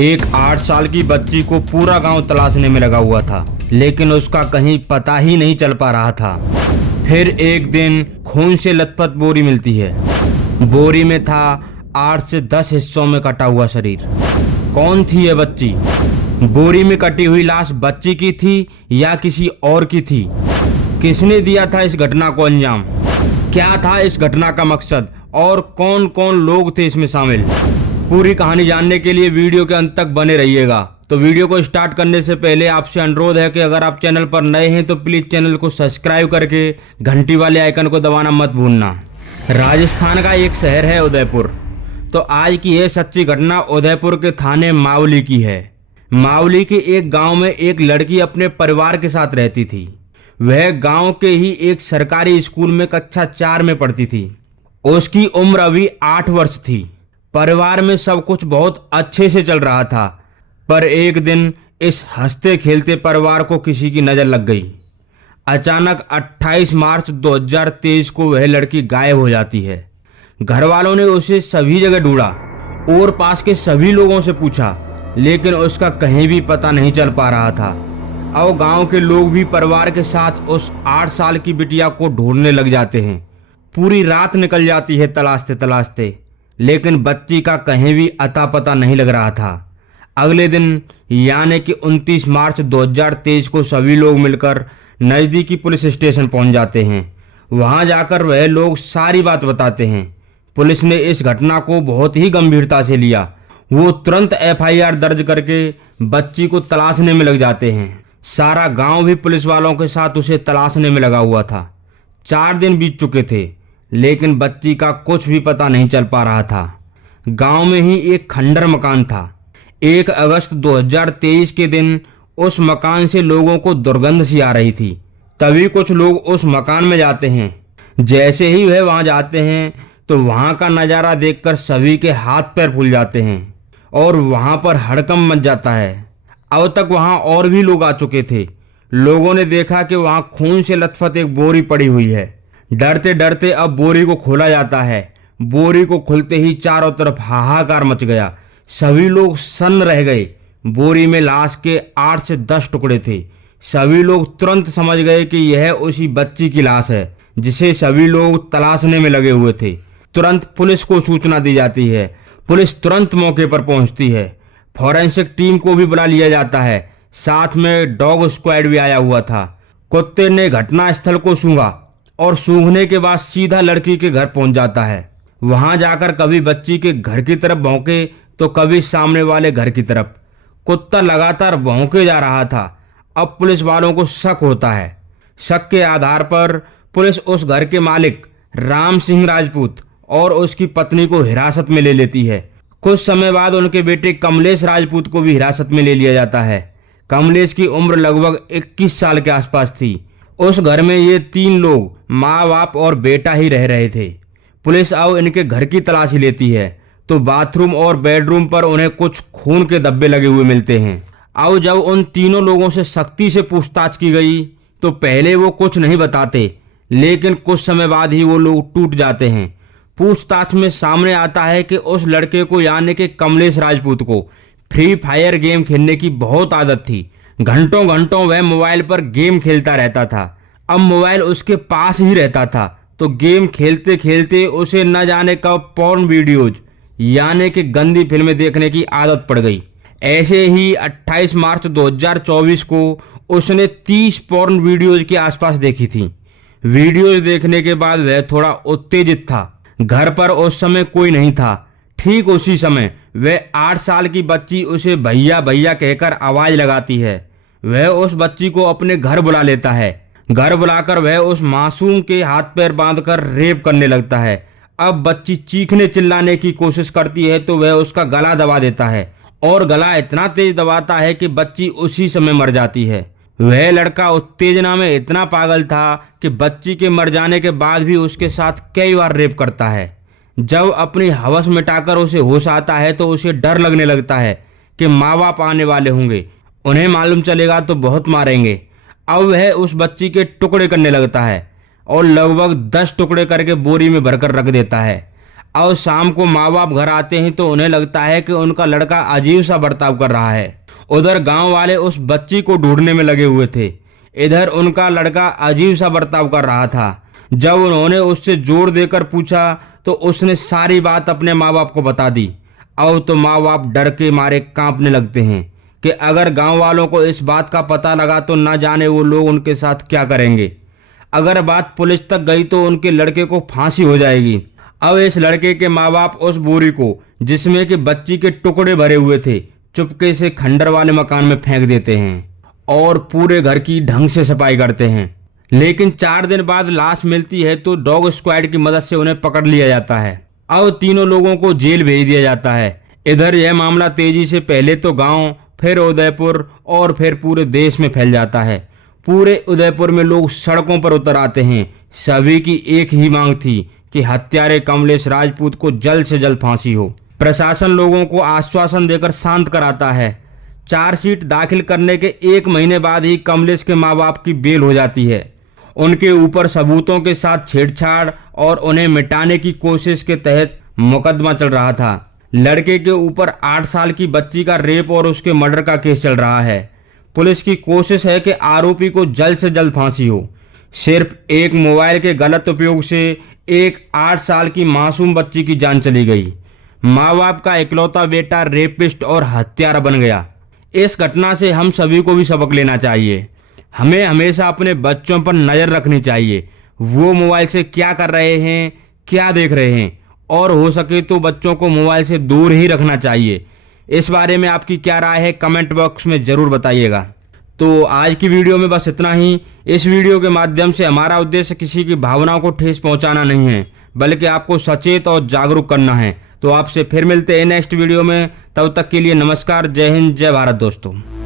एक 8 साल की बच्ची को पूरा गांव तलाशने में लगा हुआ था, लेकिन उसका कहीं पता ही नहीं चल पा रहा था। फिर एक दिन खून से लथपथ बोरी मिलती है। बोरी में था 8 से 10 हिस्सों में कटा हुआ शरीर। कौन थी यह बच्ची? बोरी में कटी हुई लाश बच्ची की थी या किसी और की थी? किसने दिया था इस घटना को अंजाम? क्या था इस घटना का मकसद और कौन कौन लोग थे इसमें शामिल? पूरी कहानी जानने के लिए वीडियो के अंत तक बने रहिएगा। तो वीडियो को स्टार्ट करने से पहले आपसे अनुरोध है कि अगर आप चैनल पर नए हैं तो प्लीज चैनल को सब्सक्राइब करके घंटी वाले आइकन को दबाना मत भूलना। राजस्थान का एक शहर है उदयपुर। तो आज की यह सच्ची घटना उदयपुर के थाने मावली की है। मावली के एक गांव में एक लड़की अपने परिवार के साथ रहती थी। वह गांव के ही एक सरकारी स्कूल में कक्षा 4 में पढ़ती थी। उसकी उम्र अभी 8 वर्ष थी। परिवार में सब कुछ बहुत अच्छे से चल रहा था, पर एक दिन इस हंसते खेलते परिवार को किसी की नजर लग गई। अचानक 28 मार्च 2023 को वह लड़की गायब हो जाती है। घर वालों ने उसे सभी जगह ढूंढा और पास के सभी लोगों से पूछा, लेकिन उसका कहीं भी पता नहीं चल पा रहा था। और गांव के लोग भी परिवार के साथ उस 8 साल की बिटिया को ढूंढने लग जाते हैं। पूरी रात निकल जाती है तलाशते तलाशते, लेकिन बच्ची का कहीं भी अता पता नहीं लग रहा था। अगले दिन यानी कि 29 मार्च 2023 को सभी लोग मिलकर नज़दीकी पुलिस स्टेशन पहुंच जाते हैं। वहां जाकर वह लोग सारी बात बताते हैं। पुलिस ने इस घटना को बहुत ही गंभीरता से लिया। वो तुरंत FIR दर्ज करके बच्ची को तलाशने में लग जाते हैं। सारा गांव भी पुलिस वालों के साथ उसे तलाशने में लगा हुआ था। 4 दिन बीत चुके थे, लेकिन बच्ची का कुछ भी पता नहीं चल पा रहा था। गांव में ही एक खंडर मकान था। 1 अगस्त 2023 के दिन उस मकान से लोगों को दुर्गंध सी आ रही थी। तभी कुछ लोग उस मकान में जाते हैं। जैसे ही वह वहां जाते हैं तो वहां का नज़ारा देखकर सभी के हाथ पैर फूल जाते हैं और वहां पर हड़कंप मच जाता है। अब तक वहां और भी लोग आ चुके थे। लोगों ने देखा कि वहां खून से लथपथ एक बोरी पड़ी हुई है। डरते डरते अब बोरी को खोला जाता है। बोरी को खुलते ही चारों तरफ हाहाकार मच गया। सभी लोग सन्न रह गए। बोरी में लाश के 8 से 10 टुकड़े थे। सभी लोग तुरंत समझ गए कि यह उसी बच्ची की लाश है जिसे सभी लोग तलाशने में लगे हुए थे। तुरंत पुलिस को सूचना दी जाती है। पुलिस तुरंत मौके पर पहुंचती है। फॉरेंसिक टीम को भी बुला लिया जाता है। साथ में डॉग स्क्वाड भी आया हुआ था। कुत्ते ने घटनास्थल को सूंघा और सूंघने के बाद सीधा लड़की के घर पहुंच जाता है। वहां जाकर कभी बच्ची के घर की तरफ भौंके तो कभी सामने वाले घर की तरफ। कुत्ता लगातार भौंके जा रहा था। अब पुलिस वालों को शक होता है। शक के आधार पर पुलिस उस घर के मालिक राम सिंह राजपूत और उसकी पत्नी को हिरासत में ले लेती है। कुछ समय बाद उनके बेटे कमलेश राजपूत को भी हिरासत में ले लिया जाता है। कमलेश की उम्र लगभग 21 साल के आसपास थी। उस घर में ये 3 लोग माँ बाप और बेटा ही रह रहे थे। पुलिस अब इनके घर की तलाशी लेती है तो बाथरूम और बेडरूम पर उन्हें कुछ खून के धब्बे लगे हुए मिलते हैं। अब जब उन तीनों लोगों से सख्ती से पूछताछ की गई तो पहले वो कुछ नहीं बताते, लेकिन कुछ समय बाद ही वो लोग टूट जाते हैं। पूछताछ में सामने आता है कि उस लड़के को यानी कि कमलेश राजपूत को फ्री फायर गेम खेलने की बहुत आदत थी। घंटों घंटों वह मोबाइल पर गेम खेलता रहता था। अब मोबाइल उसके पास ही रहता था तो गेम खेलते खेलते उसे न जाने कब पॉर्न वीडियोज यानी कि गंदी फिल्में देखने की आदत पड़ गई। ऐसे ही 28 मार्च 2024 को उसने 30 पॉर्न वीडियोज के आसपास देखी थी। वीडियोज देखने के बाद वह थोड़ा उत्तेजित था। घर पर उस समय कोई नहीं था। ठीक उसी समय वह 8 साल की बच्ची उसे भैया भैया कहकर आवाज लगाती है। वह उस बच्ची को अपने घर बुला लेता है। घर बुलाकर वह उस मासूम के हाथ पैर बांधकर रेप करने लगता है। अब बच्ची चीखने चिल्लाने की कोशिश करती है तो वह उसका गला दबा देता है और गला इतना तेज दबाता है कि बच्ची उसी समय मर जाती है। वह लड़का उत्तेजना में इतना पागल था कि बच्ची के मर जाने के बाद भी उसके साथ कई बार रेप करता है। जब अपनी हवस मिटाकर उसे होश आता है तो उसे डर लगने लगता है कि माँ बाप आने वाले होंगे, उन्हें मालूम चलेगा तो बहुत मारेंगे। अब वह उस बच्ची के टुकड़े करने लगता है और लगभग 10 टुकड़े करके बोरी में भरकर रख देता है। और शाम को माँ बाप घर आते हैं तो उन्हें लगता है कि उनका लड़का अजीब सा बर्ताव कर रहा है। उधर गांव वाले उस बच्ची को ढूंढने में लगे हुए थे। इधर उनका लड़का अजीब सा बर्ताव कर रहा था। जब उन्होंने उससे जोर देकर पूछा तो उसने सारी बात अपने माँ बाप को बता दी। अब तो माँ बाप डर के मारे कांपने लगते हैं कि अगर गांव वालों को इस बात का पता लगा तो न जाने वो लोग उनके साथ क्या करेंगे। अगर बात पुलिस तक गई तो उनके लड़के को फांसी हो जाएगी। अब इस लड़के के माँ बाप उस बोरी को, जिसमें कि बच्ची के टुकड़े भरे हुए थे, चुपके से खंडर वाले मकान में फेंक देते हैं और पूरे घर की ढंग से सफाई करते हैं। लेकिन 4 दिन बाद लाश मिलती है तो डॉग स्क्वाड की मदद से उन्हें पकड़ लिया जाता है। अब तीनों लोगों को जेल भेज दिया जाता है। इधर यह मामला तेजी से पहले तो गांव, फिर उदयपुर और फिर पूरे देश में फैल जाता है। पूरे उदयपुर में लोग सड़कों पर उतर आते हैं। सभी की एक ही मांग थी कि हत्यारे कमलेश राजपूत को जल्द से जल्द फांसी हो। प्रशासन लोगों को आश्वासन देकर शांत कराता है। चार्जशीट दाखिल करने के 1 महीने बाद ही कमलेश के माँ बाप की बेल हो जाती है। उनके ऊपर सबूतों के साथ छेड़छाड़ और उन्हें मिटाने की कोशिश के तहत मुकदमा चल रहा था। लड़के के ऊपर 8 साल की बच्ची का रेप और उसके मर्डर का केस चल रहा है। पुलिस की कोशिश है कि आरोपी को जल्द से जल्द फांसी हो। सिर्फ एक मोबाइल के गलत उपयोग से एक 8 साल की मासूम बच्ची की जान चली गई। माँ बाप का इकलौता बेटा रेपिस्ट और हत्यारा बन गया। इस घटना से हम सभी को भी सबक लेना चाहिए। हमें हमेशा अपने बच्चों पर नज़र रखनी चाहिए। वो मोबाइल से क्या कर रहे हैं, क्या देख रहे हैं, और हो सके तो बच्चों को मोबाइल से दूर ही रखना चाहिए। इस बारे में आपकी क्या राय है, कमेंट बॉक्स में ज़रूर बताइएगा। तो आज की वीडियो में बस इतना ही। इस वीडियो के माध्यम से हमारा उद्देश्य किसी की भावनाओं को ठेस पहुंचाना नहीं है, बल्कि आपको सचेत और जागरूक करना है। तो आपसे फिर मिलते हैं नेक्स्ट वीडियो में। तब तक के लिए नमस्कार, जय हिंद, जय भारत दोस्तों।